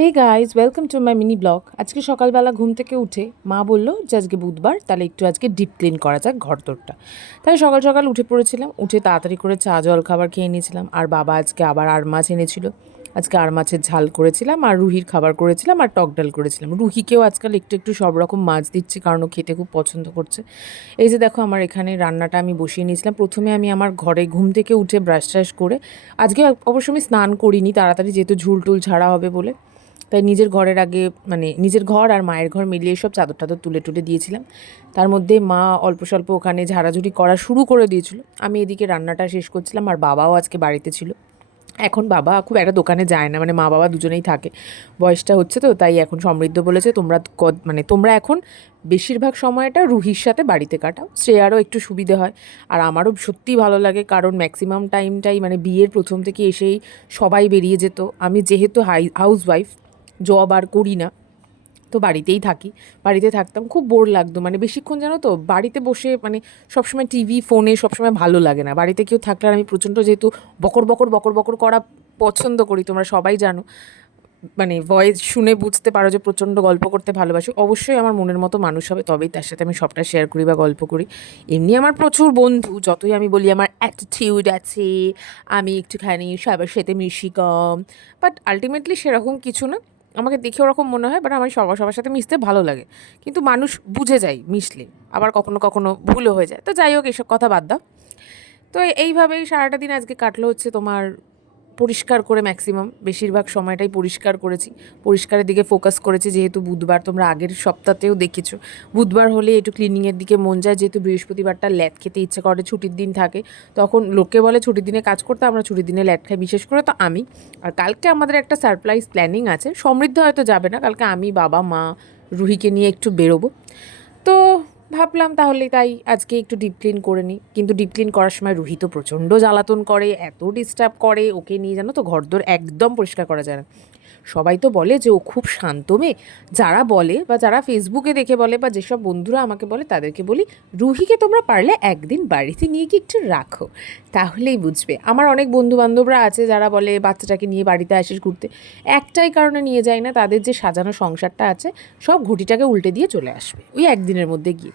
Hey guys welcome to my mini vlog আজকে সকালবেলা ঘুম থেকে উঠে মা বলল যে আজকে বুধবার, তাহলে একটু আজকে ডিপ ক্লিন করা যাক ঘর তোরটা তাই সকাল সকাল উঠে পড়েছিলাম, উঠে তাড়াতাড়ি করে চা, জল খাবার খেয়ে নিয়েছিলাম, আর বাবা আজকে আবার আর মাছ এনেছিল। আজকে আর মাছের ঝাল করেছিলাম, আর রুহির খাবার করেছিলাম, আর টক ডাল করেছিলাম। রুহিকেও আজকাল একটু একটু সব রকম মাছ দিচ্ছি, কারণ ও খেতে খুব পছন্দ করছে। এই যে দেখো আমার এখানে রান্নাটা আমি বসিয়ে নিয়েছিলাম। প্রথমে আমি আমার ঘরে ঘুম থেকে উঠে ব্রাশ ট্রাশ করে, আজকে অবশ্য আমি স্নান করিনি, তাড়াতাড়ি যেহেতু ঝুল টুল ছাড়া হবে বলে তাই নিজের ঘরের আগে মানে নিজের ঘর আর মায়ের ঘর মিলিয়ে সব চাদর টাদর তুলে তুলে দিয়েছিলাম। তার মধ্যে মা অল্প স্বল্প ওখানে ঝাড়াঝুড়ি করা শুরু করে দিয়েছিল। আমি এদিকে রান্নাটা শেষ করছিলাম আর বাবাও আজকে বাড়িতে ছিল। এখন বাবা খুব একটা দোকানে যায় না মানে মা বাবা দুজনেই থাকে। বয়সটা হচ্ছে তো, তাই এখন সমৃদ্ধ বলেছে, তোমরা মানে তোমরা এখন বেশিরভাগ সময়টা রুহির সাথে বাড়িতে কাটাও। শ্রেয়ারও একটু সুবিধে হয়। আর আমারও সত্যিই ভালো লাগে, কারণ ম্যাক্সিমাম টাইমটাই মানে বিয়ের প্রথম থেকে এসেই সবাই বেরিয়ে যেত। আমি যেহেতু হাই হাউস ওয়াইফ জব আর করি না। তো বাড়িতেই থাকি। বাড়িতে থাকতাম, খুব বোর লাগতো। মানে বেশিক্ষণ জানো তো, বাড়িতে বসে মানে সবসময় টিভি ফোনে সবসময় ভালো লাগে না। বাড়িতে কেউ থাকলে আর আমি প্রচণ্ড যেহেতু বকর বকর বকর বকর করা পছন্দ করি, তোমরা সবাই জানো। মানে ভয়েস শুনে বুঝতে পারো যে প্রচণ্ড গল্প করতে ভালোবাসি। অবশ্যই আমার মনের মতো মানুষ হবে, তবেই তার সাথে আমি সবটা শেয়ার করি বা গল্প করি। এমনি আমার প্রচুর বন্ধু, যতই আমি বলি আমার অ্যাটিটিউড আছে, আমি একটুখানি সবার সাথে মিশি কম বাট আলটিমেটলি সেরকম কিছু না। আমাকে দেখে ওরকম মনে হয় বাট আমার সবার সবার সাথে মিশতে ভালো লাগে। কিন্তু মানুষ বুঝে যায় মিশলে, আবার কখনো কখনো ভুলও হয়ে যায়। তো যাই হোক, এসব কথা বাদ দাও। তো এইভাবেই সারাটা দিন আজকে কাটলো হচ্ছে তোমার পরিষ্কার করে ম্যাক্সিমাম বেশিরভাগ সময়টাই পরিষ্কার করেছি। পরিষ্কারের দিকে ফোকাস করেছি, যেহেতু বুধবার তোমরা আগের সপ্তাহতেও দেখেছ। বুধবার হলে একটু ক্লিনিংয়ের দিকে মন যায়, যেহেতু বৃহস্পতিবারটা ল্যাদ খেতে ইচ্ছে করে ছুটির দিন থাকে। তখন লোকে বলে ছুটির দিনে কাজ করতে, আমরা ছুটির দিনে ল্যাদ খাই, বিশেষ করে তো আমি। আর কালকে আমাদের একটা সারপ্রাইজ প্ল্যানিং আছে, সমৃদ্ধ হয়তো যাবে না, কালকে আমি, বাবা, মা, রুহিকে নিয়ে একটু বেরোবো। তো ভাবলাম তাহলে তাই আজকে একটু ডিপ ক্লিন করে নিই। কিন্তু ডিপ ক্লিন করার সময় রুহি তো প্রচণ্ড জ্বালাতন করে, এত ডিস্টার্ব করে, ওকে নিয়ে জানো তো ঘরদোর একদম পরিষ্কার করা যায় না। সবাই তো বলে যে ও খুব শান্ত মেয়ে। যারা বলে বা যারা ফেসবুকে দেখে বলে বা যেসব বন্ধুরা আমাকে বলে তাদেরকে বলি, রুহিকে তোমরা পারলে একদিন বাড়িতে নিয়ে গিয়ে একটু রাখো। তাহলেই বুঝবে। আমার অনেক বন্ধু বান্ধবরা আছে যারা বলে বাচ্চাটাকে নিয়ে বাড়িতে আসিস ঘুরতে। একটাই কারণে নিয়ে যায় না, তাদের যে সাজানো সংসারটা আছে, সব ঘুটিটাকে উল্টে দিয়ে চলে আসবে, ওই একদিনের মধ্যে গিয়ে।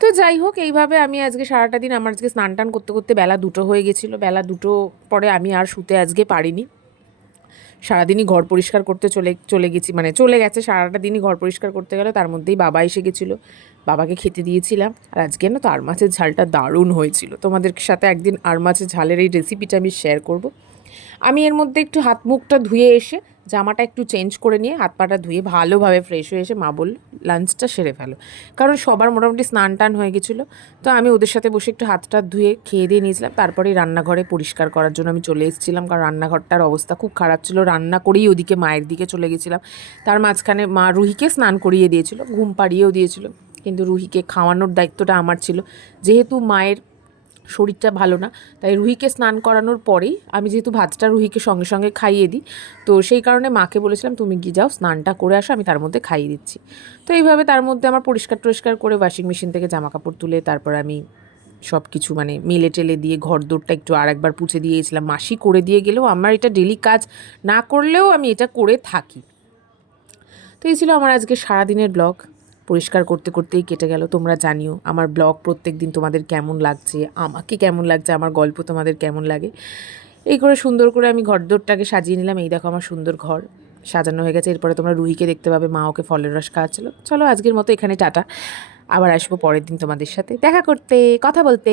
তো যাই হোক, এইভাবে আমি আজকে সারাটা দিন আমার আজকে স্নান টান করতে করতে বেলা দুটো হয়ে গেছিল। বেলা দুটো পরে আমি আর শুতে আজকে পারিনি। সারাদিনই ঘর পরিষ্কার করতে চলে চলে গেছি মানে চলে গেছে, সারাটা দিনই ঘর পরিষ্কার করতে গেলে, তার মধ্যেই বাবা এসে গেছিল। বাবাকে খেতে দিয়েছিলাম, আর আজকে না তো আর মাছের ঝালটা দারুণ হয়েছিল। তোমাদের সাথে একদিন আর মাছের ঝালের এই রেসিপিটা আমি শেয়ার করব। আমি এর মধ্যে একটু হাত মুখটা ধুয়ে এসে জামাটা একটু চেঞ্জ করে নিয়ে হাত পাটা ধুয়ে ভালোভাবে ফ্রেশ হয়ে এসে মা বলল লাঞ্চটা সেরে ফেলো। কারণ সবার মোটামুটি স্নান টান হয়ে গেছিল। তো আমি ওদের সাথে বসে একটু হাতটা ধুয়ে খেয়ে দিয়ে নিয়েছিলাম। তারপরে রান্নাঘরে পরিষ্কার করার জন্য আমি চলে এসেছিলাম। কারণ রান্নাঘরটার অবস্থা খুব খারাপ ছিল। রান্না করেই ওদিকে মায়ের দিকে চলে গেছিলাম। তার মাঝখানে মা রুহিকে স্নান করিয়ে দিয়েছিল। ঘুম পাড়িয়েও দিয়েছিল। কিন্তু রুহিকে খাওয়ানোর দায়িত্বটা আমার ছিল। যেহেতু মায়ের শরীরটা ভালো না। তাই রুহিকে স্নান করানোর পরেই আমি যেহেতু ভাতটা রুহিকে সঙ্গে সঙ্গে খাইয়ে দিই, তো সেই কারণে মাকে বলেছিলাম, তুমি গিয়ে যাও, স্নানটা করে আসো, আমি তার মধ্যে খাইয়ে দিচ্ছি। তো এইভাবে তার মধ্যে আমার পরিষ্কার টরিষ্কার করে ওয়াশিং মেশিন থেকে জামা কাপড় তুলে তারপর আমি সব কিছু মানে মেলে টেলে দিয়ে ঘর দৌড়টা একটু আর একবার পুছে দিয়েছিলাম। মাসি করে দিয়ে গেলেও আমার এটা ডেলি কাজ না করলেও আমি এটা করে থাকি। তো এই ছিল আমার আজকে সারাদিনের ব্লগ পরিষ্কার করতে করতেই কেটে গেল। তোমরা জানিও, আমার ব্লগ প্রত্যেক দিন তোমাদের কেমন লাগছে, আমাকে কেমন লাগছে, আমার গল্প তোমাদের কেমন লাগে। এই করে সুন্দর করে আমি ঘরদোরটাকে সাজিয়ে নিলাম। এই দেখো আমার সুন্দর ঘর, সাজানো হয়ে গেছে। এরপরে তোমরা রুহিকে দেখতে পাবে, মা ওকে ফলের রস খাওয়াচ্ছিলো। চলো আজকের মতো এখানে টাটা। আবার আসব পরের দিন তোমাদের সাথে। দেখা করতে, কথা বলতে।